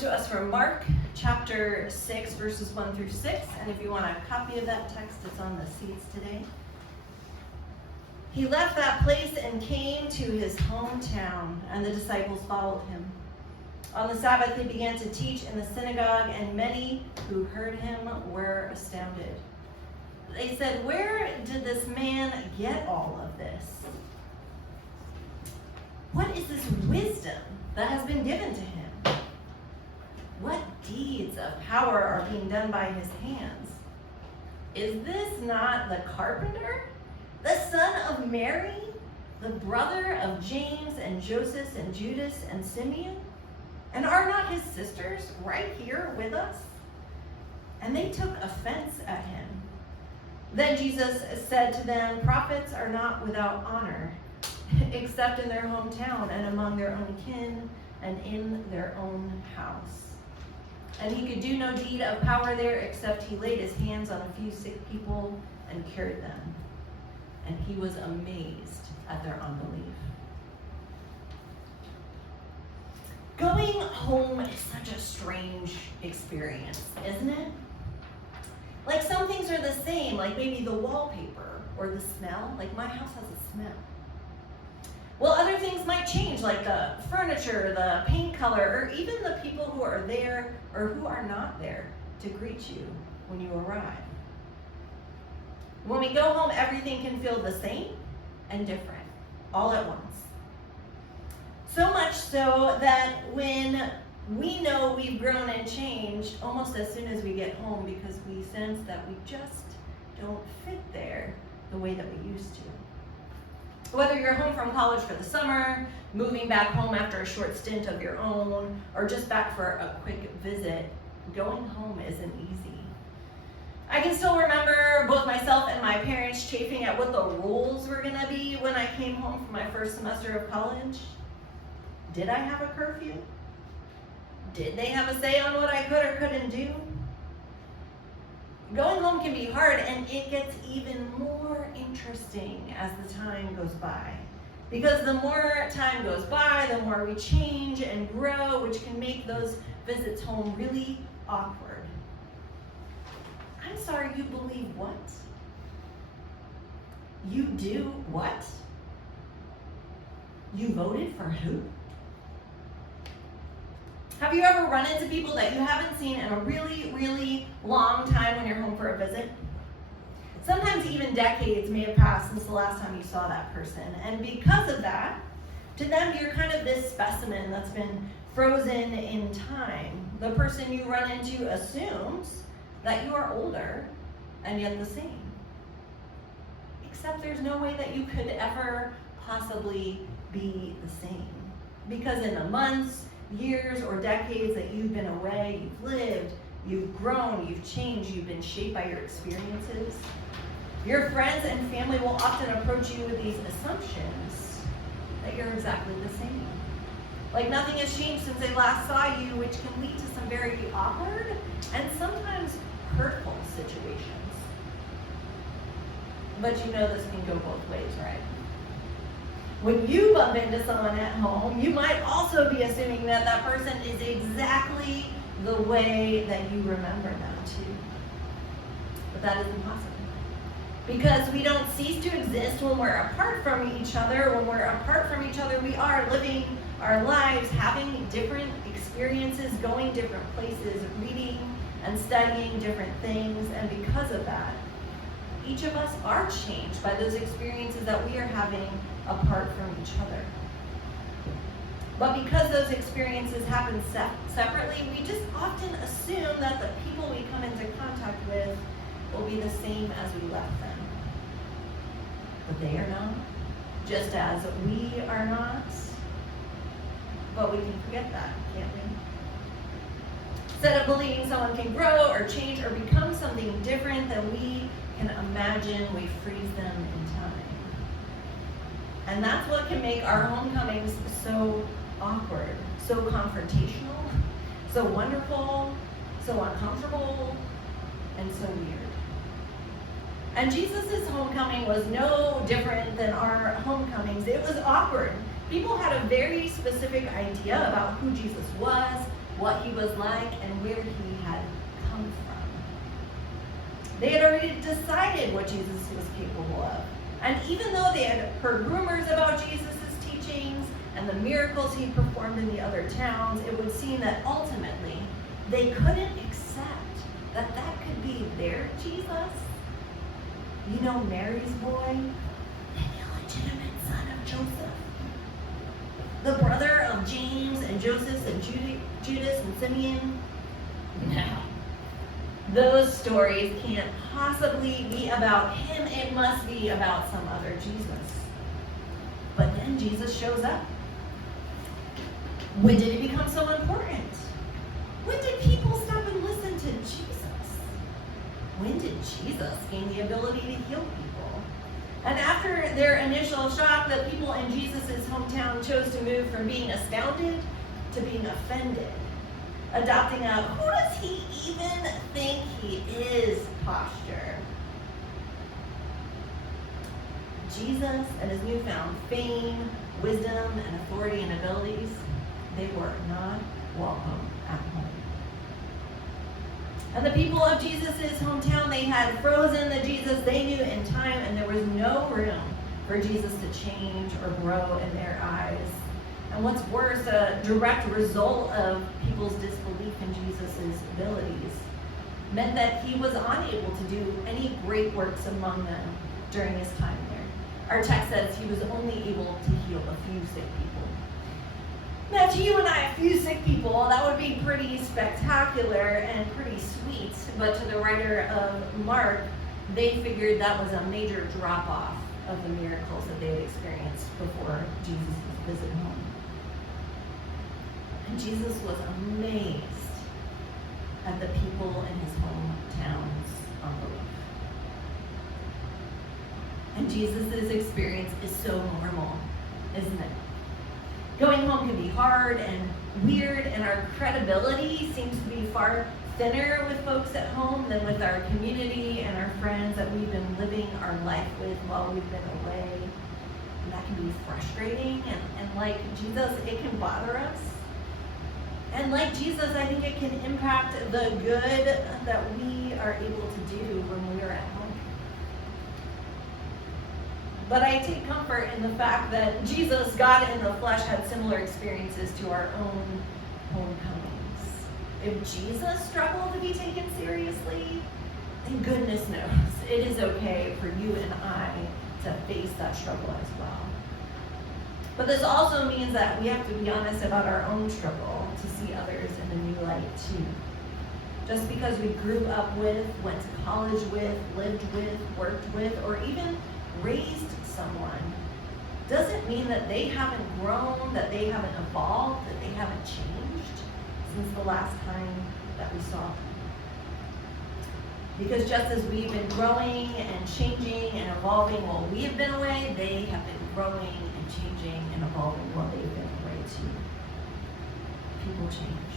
comes to us from Mark chapter 6, verses 1 through 6. And if you want a copy of that text, it's on the seats today. He left that place and came to his hometown, and the disciples followed him. On the Sabbath, he began to teach in the synagogue, and many who heard him were astounded. They said, "Where did this man get all of this? What is this wisdom that has been given to him? What deeds of power are being done by his hands? Is this not the carpenter, the son of Mary, the brother of James and Joseph and Judas and Simeon? And are not his sisters right here with us?" And they took offense at him. Then Jesus said to them, "Prophets are not without honor, except in their hometown and among their own kin and in their own house." And he could do no deed of power there except he laid his hands on a few sick people and cured them. And he was amazed at their unbelief. Going home is such a strange experience, isn't it? Like, some things are the same, like maybe the wallpaper or the smell. Like, my house has a smell. Well, other things might change, like the furniture, the paint color, or even the people who are there or who are not there to greet you when you arrive. When we go home, everything can feel the same and different, all at once. So much so that when we know we've grown and changed almost as soon as we get home, because we sense that we just don't fit there the way that we used to. Whether you're home from college for the summer, moving back home after a short stint of your own, or just back for a quick visit, going home isn't easy. I can still remember both myself and my parents chafing at what the rules were going to be when I came home for my first semester of college. Did I have a curfew? Did they have a say on what I could or couldn't do? Going home can be hard, and it gets even more interesting as the time goes by. Because the more time goes by, the more we change and grow, which can make those visits home really awkward. I'm sorry, you believe what? You do what? You voted for who? Have you ever run into people that you haven't seen in a really, really long time when you're home for a visit? Sometimes even decades may have passed since the last time you saw that person. And because of that, to them, you're kind of this specimen that's been frozen in time. The person you run into assumes that you are older and yet the same. Except there's no way that you could ever possibly be the same. Because in the months, years, or decades that you've been away, you've lived, you've grown, you've changed, you've been shaped by your experiences. Your friends and family will often approach you with these assumptions that you're exactly the same. Like nothing has changed since they last saw you, which can lead to some very awkward and sometimes hurtful situations. But you know this can go both ways, right? When you bump into someone at home, you might also be assuming that that person is exactly the way that you remember them to. But that isn't possible. Because we don't cease to exist when we're apart from each other. When we're apart from each other, we are living our lives, having different experiences, going different places, reading and studying different things. And because of that, each of us are changed by those experiences that we are having apart from each other. But because those experiences happen separately, we just often assume that the people we come into contact with will be the same as we left them. But they are not, just as we are not. But we can forget that, can't we? Instead of believing someone can grow or change or become something different than we can imagine, we freeze them in time. And that's what can make our homecomings so awkward, so confrontational, so wonderful, so uncomfortable, and so weird. And Jesus' homecoming was no different than our homecomings. It was awkward. People had a very specific idea about who Jesus was what he was like and where he had come from. They had already decided what Jesus was capable of. And even though they had heard rumors about Jesus' teachings and the miracles he performed in the other towns, it would seem that ultimately they couldn't accept that that could be their Jesus. You know, Mary's boy, the illegitimate son of Joseph, the brother of James and Joseph and Judas and Simeon. No. Those stories can't possibly be about him. It must be about some other Jesus. But then Jesus shows up. When did it become so important? When did people stop and listen to Jesus? When did Jesus gain the ability to heal people? And after their initial shock, the people in Jesus' hometown chose to move from being astounded to being offended, adopting a "who does he even think he is" posture. Jesus and his newfound fame, wisdom, and authority and abilities, they were not welcome at home. And the people of Jesus' hometown, they had frozen the Jesus they knew in time, and there was no room for Jesus to change or grow in their eyes. And what's worse, a direct result of people's disbelief in Jesus' abilities meant that he was unable to do any great works among them during his time there. Our text says he was only able to heal a few sick people. Now, to you and I, a few sick people, that would be pretty spectacular and pretty sweet. But to the writer of Mark, they figured that was a major drop-off of the miracles that they had experienced before Jesus' visit home. And Jesus was amazed at the people in his hometown's unbelief. And Jesus' experience is so normal, isn't it? Going home can be hard and weird, and our credibility seems to be far thinner with folks at home than with our community and our friends that we've been living our life with while we've been away. And that can be frustrating, and like Jesus, it can bother us. And like Jesus, I think it can impact the good that we are able to do when we are at home. But I take comfort in the fact that Jesus, God in the flesh, had similar experiences to our own homecomings. If Jesus struggled to be taken seriously, then goodness knows it is okay for you and I to face that struggle as well. But this also means that we have to be honest about our own struggle to see others in a new light too. Just because we grew up with, went to college with, lived with, worked with, or even raised someone doesn't mean that they haven't grown, that they haven't evolved, that they haven't changed since the last time that we saw them. Because just as we've been growing and changing and evolving while we have been away, they have been growing and changing and evolving while they've been away too. People change.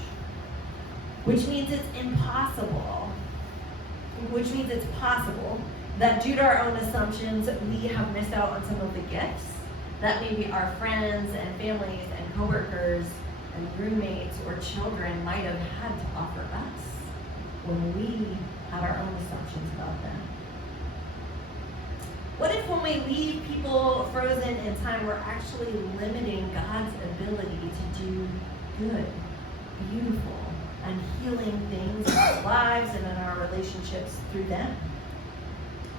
Which means it's possible that due to our own assumptions, we have missed out on some of the gifts that maybe our friends and families and coworkers and roommates or children might have had to offer us when we had our own assumptions about them. What if when we leave people frozen in time, we're actually limiting God's ability to do good, beautiful, and healing things in our lives and in our relationships through them?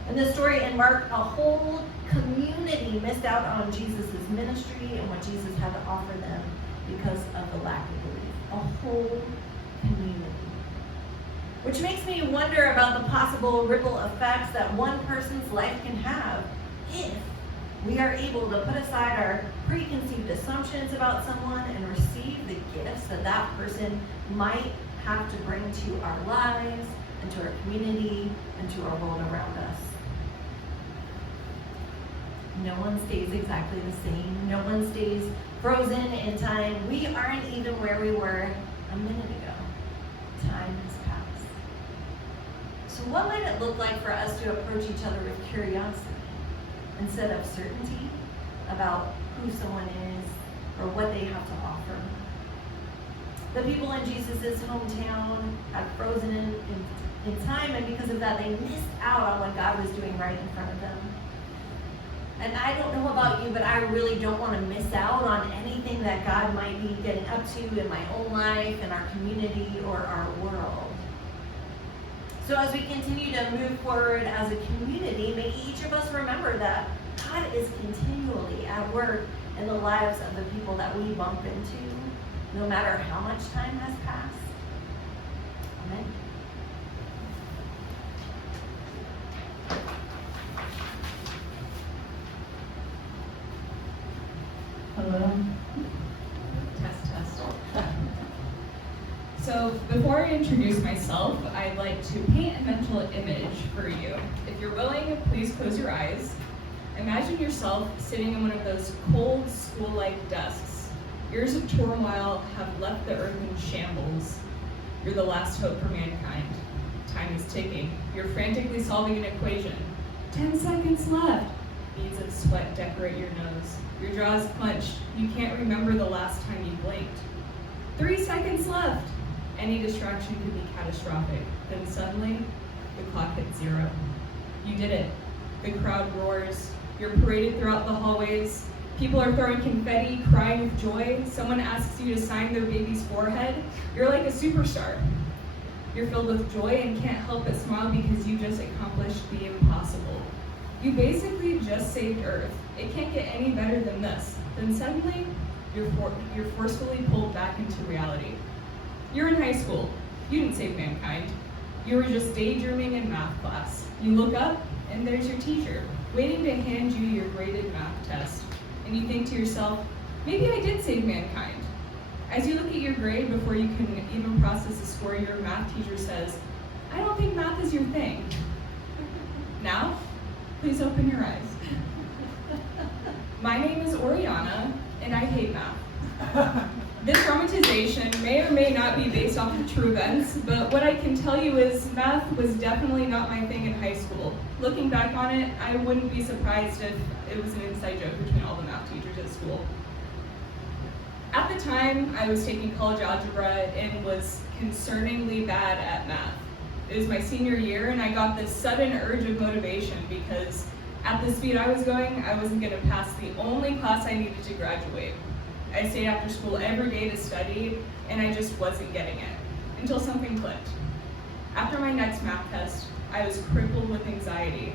In this story in Mark, a whole community missed out on Jesus' ministry and what Jesus had to offer them because of the lack of belief. A whole community. Which makes me wonder about the possible ripple effects that one person's life can have if we are able to put aside our preconceived assumptions about someone and receive the gifts that that person might have to bring to our lives and to our community and to our world around us. No one stays exactly the same. No one stays frozen in time. We aren't even where we were a minute ago. Time has passed. So what might it look like for us to approach each other with curiosity instead of certainty about who someone is or what they have to offer? The people in Jesus' hometown had frozen in time, and because of that, they missed out on what God was doing right in front of them. And I don't know about you, but I really don't want to miss out on anything that God might be getting up to in my own life, in our community, or our world. So as we continue to move forward as a community, may each of us remember that God is continually at work in the lives of the people that we bump into, no matter how much time has passed. Amen. Hello. Test. So before I introduce myself, I'd like to paint a mental image for you. If you're willing, please close your eyes. Imagine yourself sitting in one of those cold school-like desks. Years of turmoil have left the earth in shambles. You're the last hope for mankind. Time is ticking. You're frantically solving an equation. 10 seconds left. Beads of sweat decorate your nose. Your jaw is clenched. You can't remember the last time you blinked. 3 seconds left. Any distraction could be catastrophic. Then suddenly, the clock hits 0. You did it. The crowd roars. You're paraded throughout the hallways. People are throwing confetti, crying with joy. Someone asks you to sign their baby's forehead. You're like a superstar. You're filled with joy and can't help but smile because you just accomplished the impossible. You basically just saved Earth. It can't get any better than this. Then suddenly, you're forcefully pulled back into reality. You're in high school. You didn't save mankind. You were just daydreaming in math class. You look up, and there's your teacher, waiting to hand you your graded math test. And you think to yourself, maybe I did save mankind. As you look at your grade before you can even process the score, your math teacher says, I don't think math is your thing. Now, please open your eyes. My name is Oriana, and I hate math. This dramatization may or may not be based off of true events, but what I can tell you is math was definitely not my thing in high school. Looking back on it, I wouldn't be surprised if it was an inside joke between all the math teachers at school. At the time, I was taking college algebra and was concerningly bad at math. It was my senior year, and I got this sudden urge of motivation because at the speed I was going, I wasn't going to pass the only class I needed to graduate. I stayed after school every day to study, and I just wasn't getting it, until something clicked. After my next math test, I was crippled with anxiety.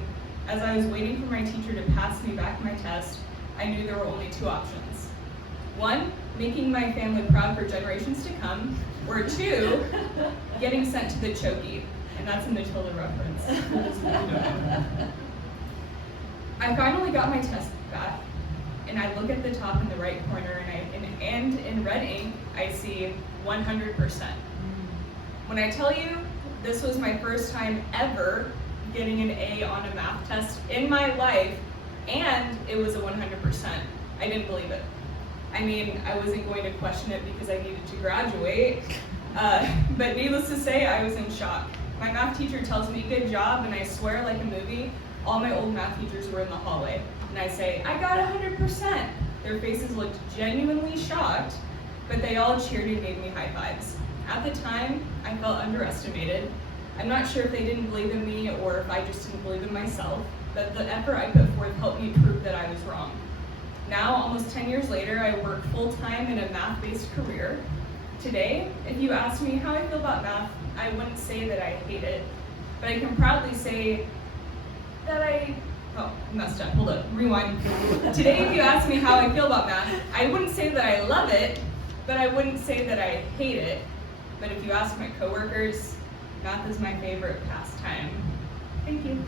As I was waiting for my teacher to pass me back my test, I knew there were only 2 options. 1, making my family proud for generations to come, or 2, getting sent to the chokey, and that's a Matilda reference. I finally got my test back, and I look at the top in the right corner, and in red ink, I see 100%. When I tell you, this was my first time ever getting an A on a math test in my life, and it was a 100%. I didn't believe it. I mean, I wasn't going to question it because I needed to graduate, but needless to say, I was in shock. My math teacher tells me, good job, and I swear like a movie, all my old math teachers were in the hallway. And I say, I got 100%. Their faces looked genuinely shocked, but they all cheered and gave me high fives. At the time, I felt underestimated. I'm not sure if they didn't believe in me or if I just didn't believe in myself, but the effort I put forth helped me prove that I was wrong. Now, almost 10 years later, I work full-time in a math-based career. Today, if you ask me how I feel about math, I wouldn't say that I hate it, but I can proudly say that I messed up, hold up, rewind. Today, if you ask me how I feel about math, I wouldn't say that I love it, but I wouldn't say that I hate it. But if you ask my coworkers, math is my favorite pastime. Thank you.